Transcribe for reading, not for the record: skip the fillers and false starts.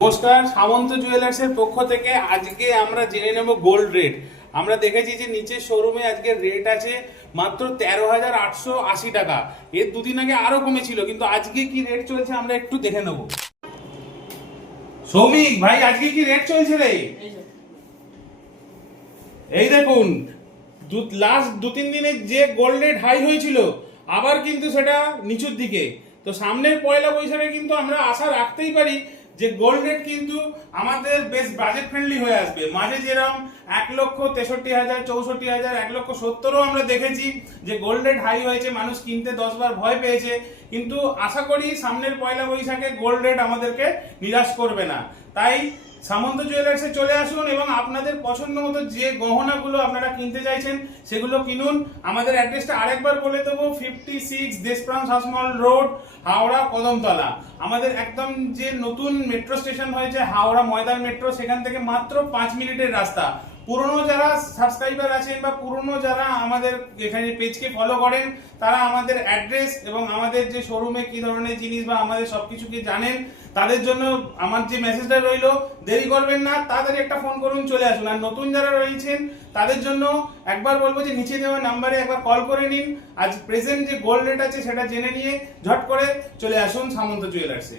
নমস্কার, সামন্ত জুয়েলার্সের পক্ষ থেকে আজকে আমরা জেনে নেব গোল্ড রেট। আমরা দেখেছি যে নিচের শোরুমে আজকে রেট আছে মাত্র 13,880 টাকা। এর দুদিন আগে আরো কমেছিল, কিন্তু আজকে কি রেট চলছে আমরা একটু দেখে নেব। সৌমিক ভাই, আজকে কি রেট চলছে রে? এই দেখুন, লাস্ট 2-3 দিনে যে গোল্ড রেট হাই হয়েছিল আবার কিন্তু সেটা নিচুর দিকে। তো সামনের পয়লা বৈশাখে কিন্তু আমরা আশা রাখতেই পারি যে গোল্ড রেট কিন্তু আমাদের বেশ বাজেট ফ্রেন্ডলি হয়ে আসবে। মাঝে যেরকম 1,63,000, 64,000, 1,70,000ও আমরা দেখেছি যে গোল্ড রেট হাই হয়েছে, মানুষ কিনতে 10 বার ভয় পেয়েছে। কিন্তু আশা করি সামনের পয়লা বৈশাখে গোল্ড রেট আমাদেরকে নিরাশ করবে না। তাই সামন্ত জুয়েলার্সে চলে আসুন এবং আপনাদের পছন্দ মতো যে গহনাগুলো আপনারা কিনতে চাইছেন সেগুলো কিনুন। আমাদের অ্যাড্রেসটা আরেকবার বলে দেবো, 56 দেশপ্রাণ শাসমল রোড, হাওড়া কদমতলা। আমাদের একদম যে নতুন মেট্রো স্টেশন হয়েছে হাওড়া ময়দান মেট্রো, সেখান থেকে মাত্র 5 মিনিটের রাস্তা। পুরনো যারা সাবস্ক্রাইবার আছেন বা পুরনো যারা আমাদের এখানে পেজকে ফলো করেন, তারা আমাদের অ্যাড্রেস এবং আমাদের যে শোরুমে কি ধরনের জিনিস বা আমাদের সবকিছু কি জানেন, তাদের জন্য আমার যে মেসেজটা রইলো, দেরি করবেন না, তাড়াতাড়ি একটা ফোন করুন, চলে আসুন। আর নতুন যারা রয়েছেন তাদের জন্য একবার বলবো যে নিচে দেওয়া নাম্বারে একবার কল করে নিন। আজ প্রেজেন্ট যে গোল্ড রেট আছে সেটা জেনে নিয়ে ঝট করে চলে আসুন সামন্ত জুয়েলার্সে।